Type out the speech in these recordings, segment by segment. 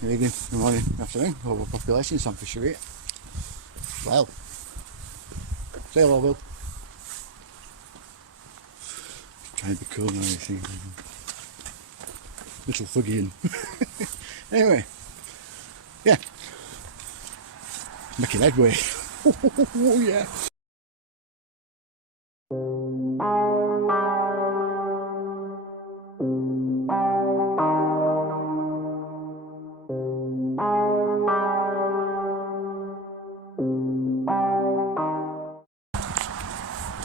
Good morning, afternoon, overpopulation, some fish are well. Say hello, Will. Trying to be cool and everything. Little fuggy and anyway, yeah. Making headway. Oh yeah.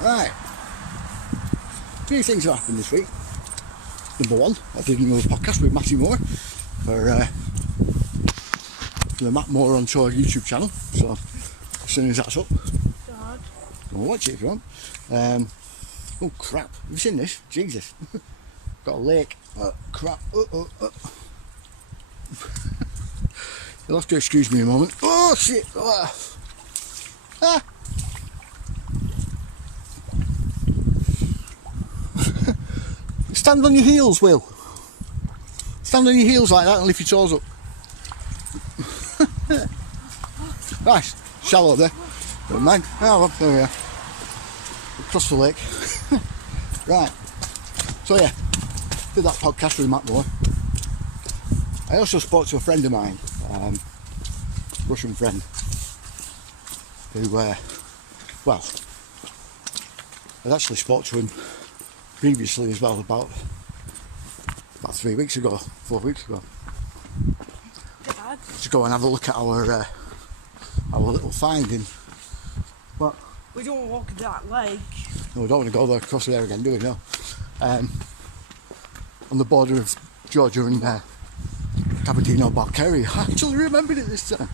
Right, a few things have happened this week. Number one, I did another podcast with Matty Moore for the Matt Moore on Tour YouTube channel, so as soon as that's up, go watch it if you want. Oh crap, have you seen this? Jesus. Got a lake. Crap. You'll have to excuse me a moment. Oh shit. Stand on your heels, Will. Stand on your heels like that and lift your toes up. Right, shallow there. Never mind. Oh, well, there we are. Across the lake. Right. So yeah, did that podcast with Matt Moore. I also spoke to a friend of mine, Russian friend, who, well, I'd actually spoke to him previously as well, about 3 weeks ago, 4 weeks ago, to go and have a look at our little finding. But we don't walk that lake. No, we don't want to go there across there again, do we? No. On the border of Georgia and Kabardino-Balkaria. I actually remembered it this time.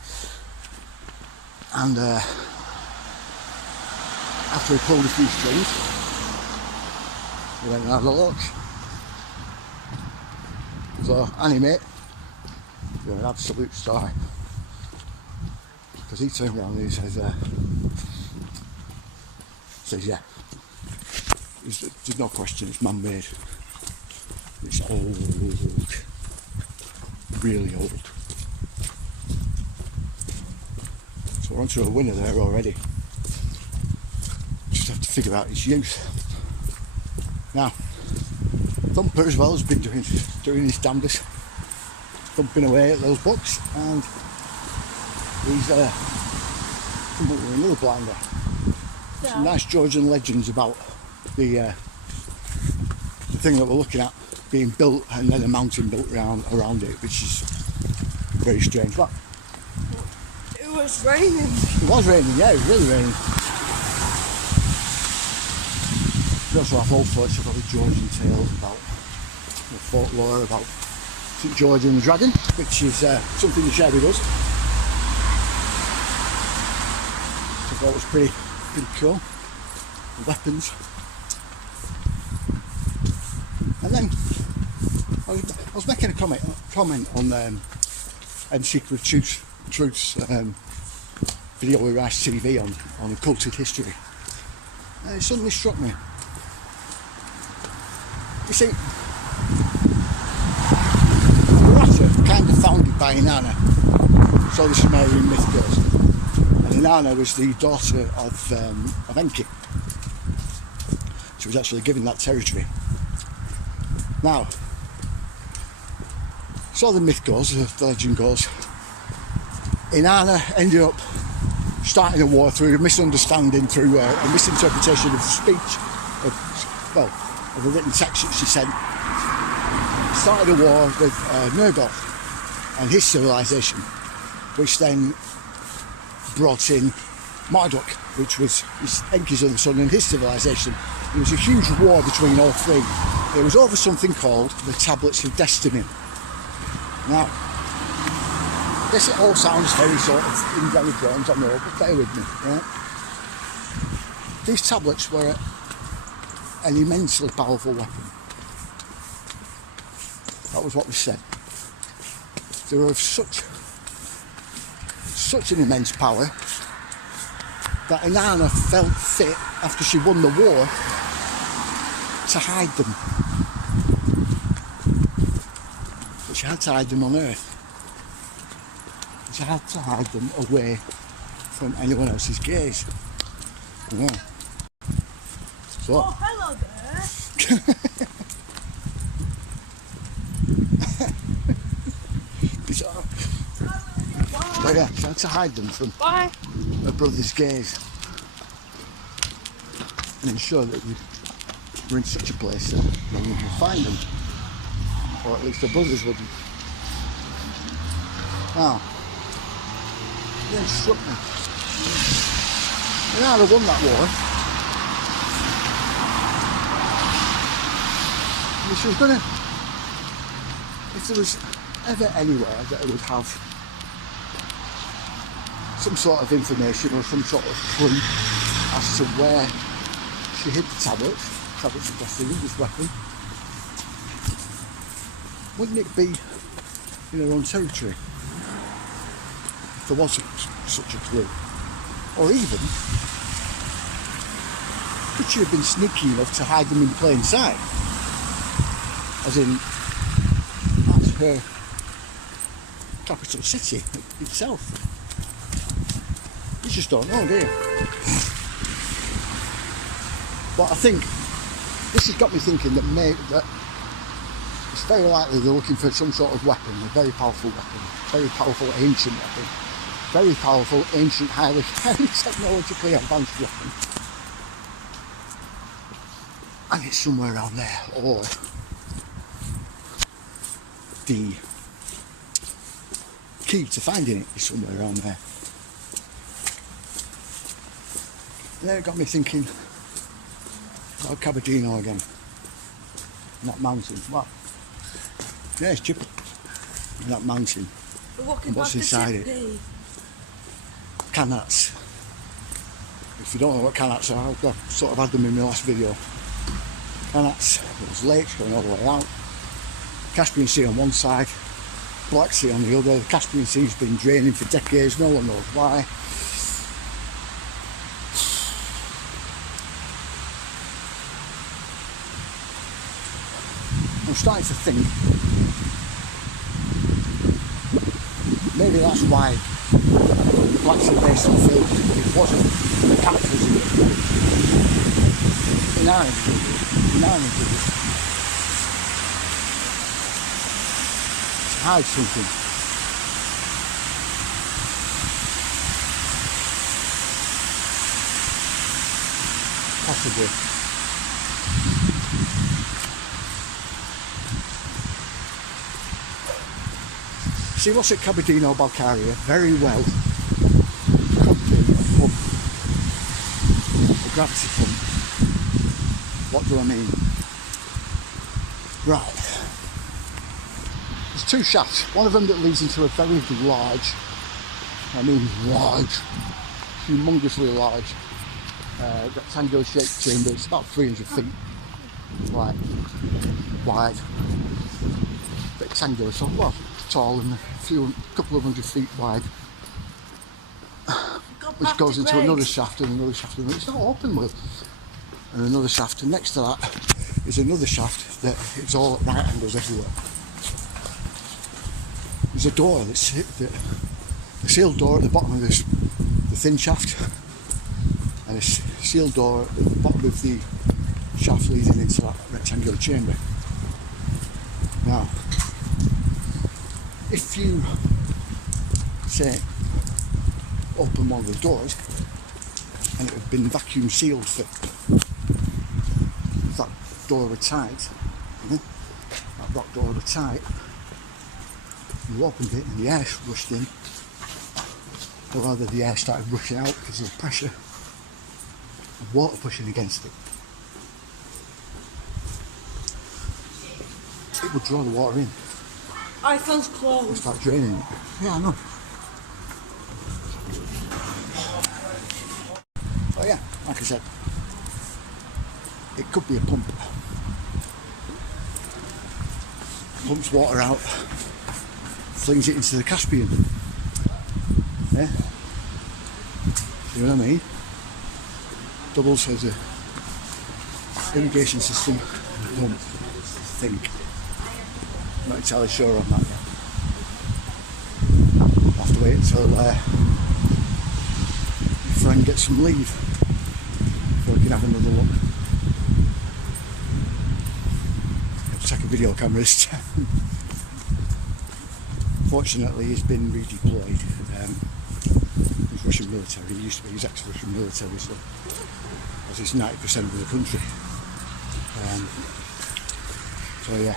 And after we pulled a few strings, we went and had a look. So, Annie mate, you're an absolute star. Because he turned around and he says, yeah, there's no question, it's man-made. It's old, really old. So we're onto a winner there already. Just have to figure out its use. Now, Thumper as well has been doing his damnedest, thumping away at those books, and he's come up with another blinder. Yeah. Some nice Georgian legends about the thing that we're looking at being built and then a mountain built around it, which is very strange. But it was raining. It was raining, yeah, it was really raining. We also have all sorts of other Georgian tales about folklore about St George and the Dragon, which is something to share with us. I thought it was pretty cool. The weapons. And then I was making a comment on MC Truth's video with Rice TV on occulted history, and it suddenly struck me. You see, the latter kind of founded by Inanna, so the Sumerian myth goes, and Inanna was the daughter of Enki. She was actually given that territory. Now, so the myth goes, the legend goes, Inanna ended up starting a war through a misunderstanding, through a misinterpretation of speech, of a written text that she sent. Started a war with Nergal and his civilization, which then brought in Marduk, which was Enki's other son, and his civilization. There was a huge war between all three. It was over something called the Tablets of Destiny. Now, this it all sounds very sort of Indiana Jones, I know, but bear with me, right? These tablets were an immensely powerful weapon. That was what was said. They were of such an immense power that Inanna felt fit, after she won the war, to hide them. But she had to hide them on Earth. had to hide them away from anyone else's gaze. Yeah. So, Oh, hello there. bizarre. But yeah, she had to hide them from Bye. her brother's gaze and ensure that we were in such a place that no one would find them, or at least her brothers wouldn't. Now, then she struck me. And I'd have won that war. And she was gonna, if there was ever anywhere that I would have some sort of information or some sort of clue as to where she hid the tablets of Bosnia, this weapon, wouldn't it be in her own territory? If there was such a clue. Or even, could she have been sneaky enough to hide them in plain sight? As in, that's her capital city itself. You just don't know, do you? But I think this has got me thinking that it's very likely they're looking for some sort of weapon, a very powerful weapon, very powerful ancient weapon, very powerful ancient, highly technologically advanced weapon. And it's somewhere around there, or the key to finding it is somewhere around there. And then it got me thinking about Cabardino again. And that mountain. What? Yeah, it's Chipper. And that mountain. We're walking And what's past the inside it? city. Kanats. If you don't know what kanats are, I've sort of had them in my last video. Kanats, there's lakes going all the way out. Caspian Sea on one side, Black Sea on the other. The Caspian Sea's been draining for decades, no one knows why. I'm starting to think maybe that's why the Black Sea Basin failed. It wasn't the capitalism in Ireland. To hide something. Possibly. See what's at Cabardino, Balkaria, very well could be a pump, a gravity pump. What do I mean? Right. There's two shafts, one of them that leads into a very large, I mean large, humongously large, rectangular shaped chamber. It's about 300 feet wide, rectangular, so well, tall and a couple of hundred feet wide, which goes into another shaft and another shaft, and it's not open well, and another shaft, and next to that is another shaft that it's all at right angles everywhere. There's a door a sealed door at the bottom of the thin shaft, and a sealed door at the bottom of the shaft leading into that rectangular chamber. Now, if you say open one of the doors and it had been vacuum sealed for that door were tight, that rock door were tight, you opened it and the air rushed in, or rather the air started rushing out because of the pressure of water pushing against it. It would draw the water in. iPhone's closed. Start draining it. Yeah, I know. Oh yeah, like I said, it could be a pump. Pumps water out, flings it into the Caspian. Yeah? You know what I mean? Doubles as a irrigation system pump, I think. Not entirely sure on that yet. I'll have to wait wait till your friend gets some leave before we can have another look. I'll take a video camera this time. Fortunately, he's been redeployed. He's Russian military. He used to be. He's ex-Russian military, so as it's 90% of the country. So yeah,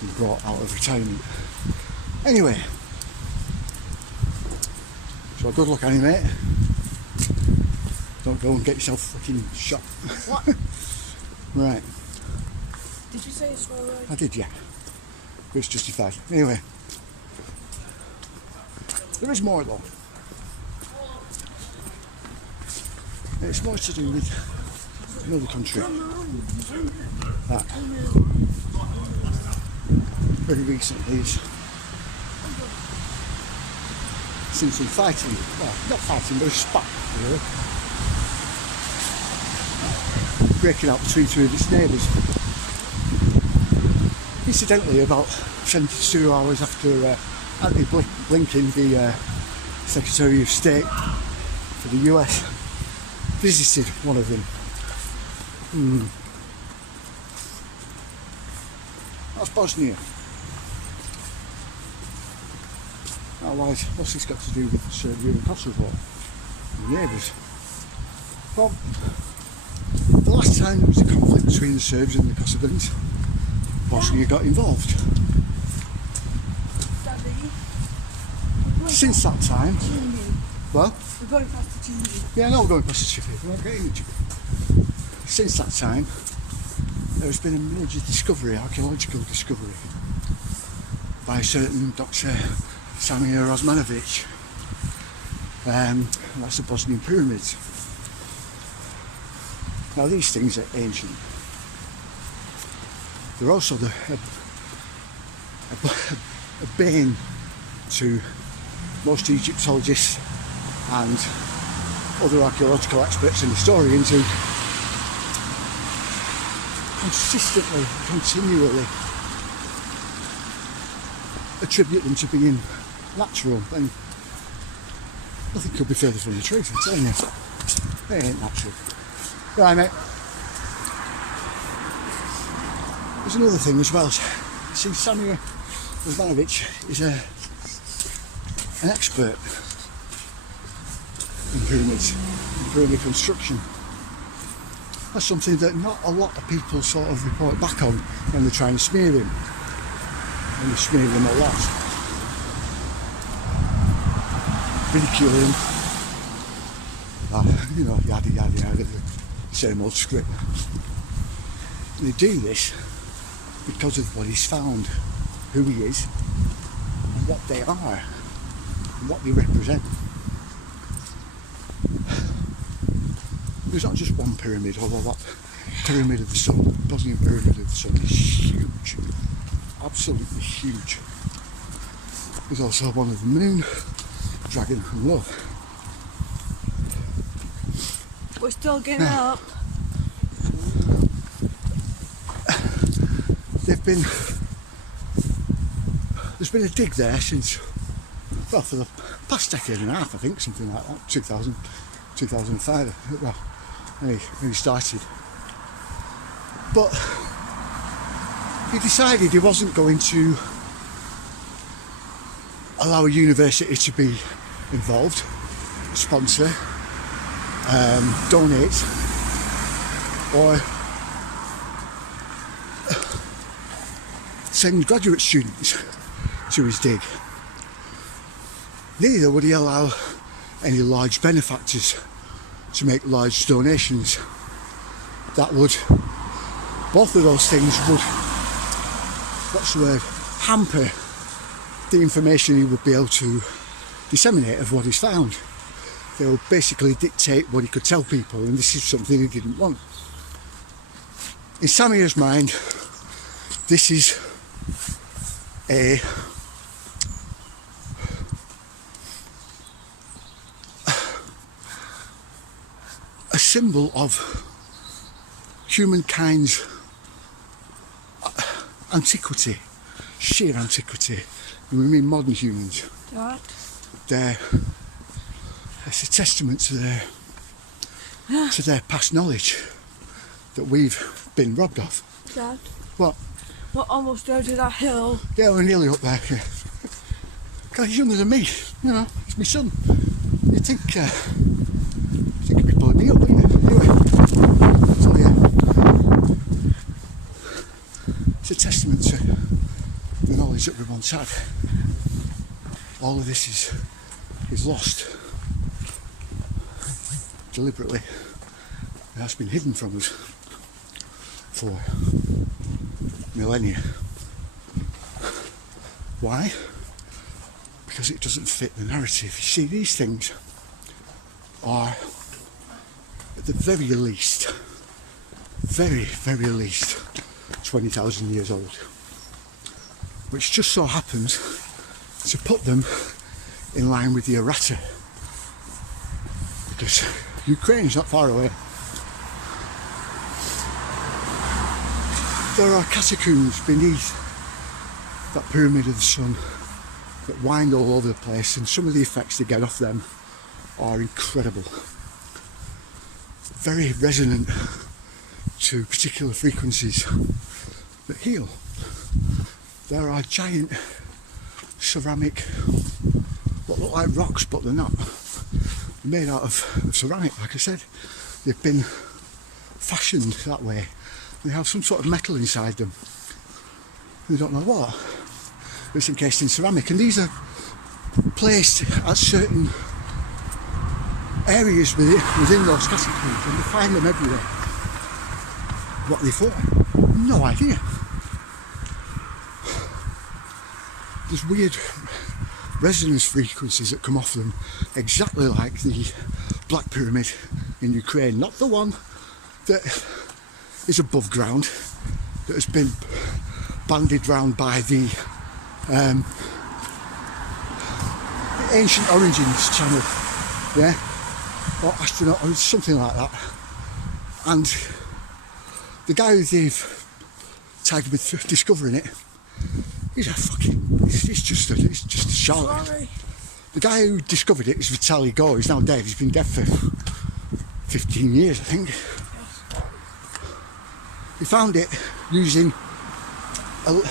he brought out of retirement. Anyway, so good luck, Annie, mate. Don't go and get yourself fucking shot. What? Right. Did you say a swear word? I did, yeah. But it's justified. Anyway, there is more though. It's more to do with another country that very recently has seen some fighting. Well, not fighting, but a spat, really, breaking out between two of its neighbours. Incidentally, about 72 hours after Anthony Blinken, the Secretary of State for the US, visited one of them. That's Bosnia. Now, what's this got to do with Serbia and Kosovo? The neighbours. Well, the last time there was a conflict between the Serbs and the Kosovans, Bosnia got involved. Daddy, Since that time, well, we're going past the chimney. yeah, I know we're going past the Chippy, we're not getting the Chippy. Since that time, there's been a major discovery, archaeological discovery, by a certain Dr. Samir Osmanovic. That's the Bosnian pyramids. Now these things are ancient. They're also a bane to most Egyptologists and other archaeological experts and historians who consistently, continually attribute them to being natural, and nothing could be further from the truth. I'm telling you, they ain't natural. Right, mate. There's another thing as well. See, Samir Osmanovic is an expert in pyramids, in pyramid construction. That's something that not a lot of people sort of report back on when they're trying to smear him. And they smear him a lot. Ridicule him. You know, yada yada yada, the same old script. And they do this because of what he's found, who he is, and what they are, and what they represent. There's not just one pyramid, although that Pyramid of the Sun, Bosnian Pyramid of the Sun is huge, absolutely huge. There's also one of the Moon, Dragon and Love. We're still getting up. There's been a dig there since, well, for the past decade and a half, I think, something like that, 2000, 2005, well, when he started. But he decided he wasn't going to allow a university to be involved, sponsor, donate, or send graduate students to his dig. Neither would he allow any large benefactors to make large donations. That would, both of those things would, what's the word, hamper the information he would be able to disseminate of what he's found. They would basically dictate what he could tell people, and this is something he didn't want. In Samir's mind, this is a symbol of humankind's antiquity, sheer antiquity. And we mean modern humans. What? it's a testament to their past knowledge that we've been robbed of. Dad, What? we're almost down to that hill. Yeah, we're nearly up there. Yeah. God, he's younger than me. You know, it's my son. You'd think he'd be pulling me up, wouldn't you? Anyway, so yeah, it's a testament to the knowledge that we once had. All of this is lost deliberately. It has been hidden from us for millennia. Why? Because it doesn't fit the narrative. You see, these things are, at the very least, 20,000 years old, which just so happens to put them in line with the errata, because Ukraine's not far away. There are catacombs beneath that pyramid of the sun that wind all over the place, and some of the effects they get off them are incredible. Very resonant to particular frequencies that heal. There are giant ceramic, what look like rocks, but they're not. They're made out of ceramic, like I said. They've been fashioned that way. They have some sort of metal inside them. They don't know what. It's encased in ceramic, and these are placed at certain areas within those catacombs, and they find them everywhere. What are they for? No idea. There's weird resonance frequencies that come off them, exactly like the Black Pyramid in Ukraine, not the one that is above ground, that has been banded round by the Ancient Origins channel, yeah, or astronaut or something like that. And the guy who they've tagged with discovering it, he's just a charlatan. Sorry. The guy who discovered it is Vitaly Gore. He's now dead. He's been dead for 15 years, I think. He found it using a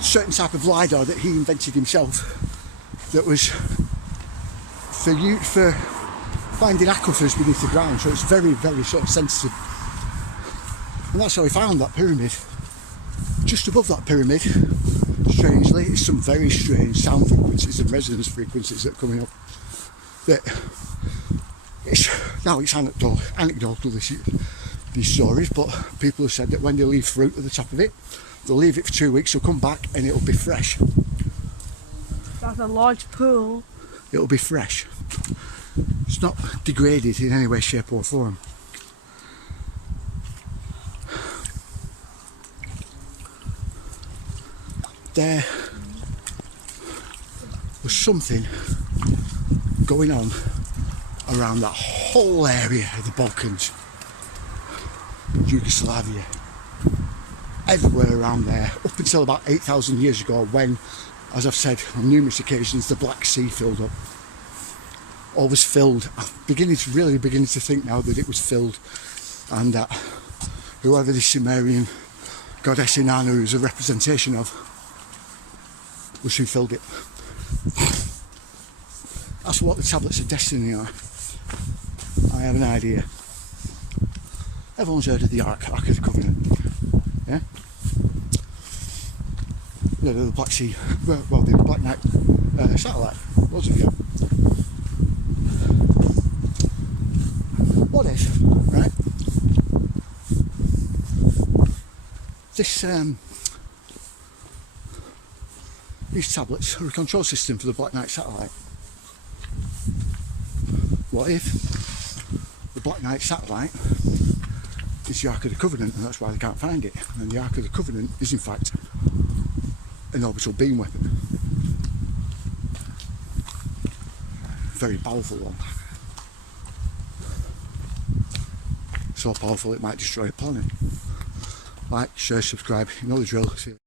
certain type of LiDAR that he invented himself, that was for finding aquifers beneath the ground, so it's very, very sort of sensitive. And that's how he found that pyramid. Just above that pyramid, strangely, is some very strange sound frequencies and resonance frequencies that are coming up. That it's anecdotal these stories, but people have said that when they leave fruit at the top of it, they'll leave it for 2 weeks, they'll come back and it'll be fresh. That's a large pool. It'll be fresh. It's not degraded in any way, shape or form. There was something going on around that whole area of the Balkans, Yugoslavia, everywhere around there, up until about 8,000 years ago, when, as I've said on numerous occasions, the Black Sea filled up. All was filled. I'm beginning to think now that it was filled, and that whoever the Sumerian goddess Inanna is a representation of was who filled it. That's what the tablets of destiny are. I have an idea. Everyone's heard of the Ark of the Covenant, yeah? The Black Sea, well, the Black Knight satellite, loads of you. What if, right? These tablets are a control system for the Black Knight satellite. What if the Black Knight satellite is the Ark of the Covenant, and that's why they can't find it? And the Ark of the Covenant is in fact an orbital beam weapon. Very powerful one. So powerful it might destroy a planet. Like, share, subscribe, you know the drill. See you.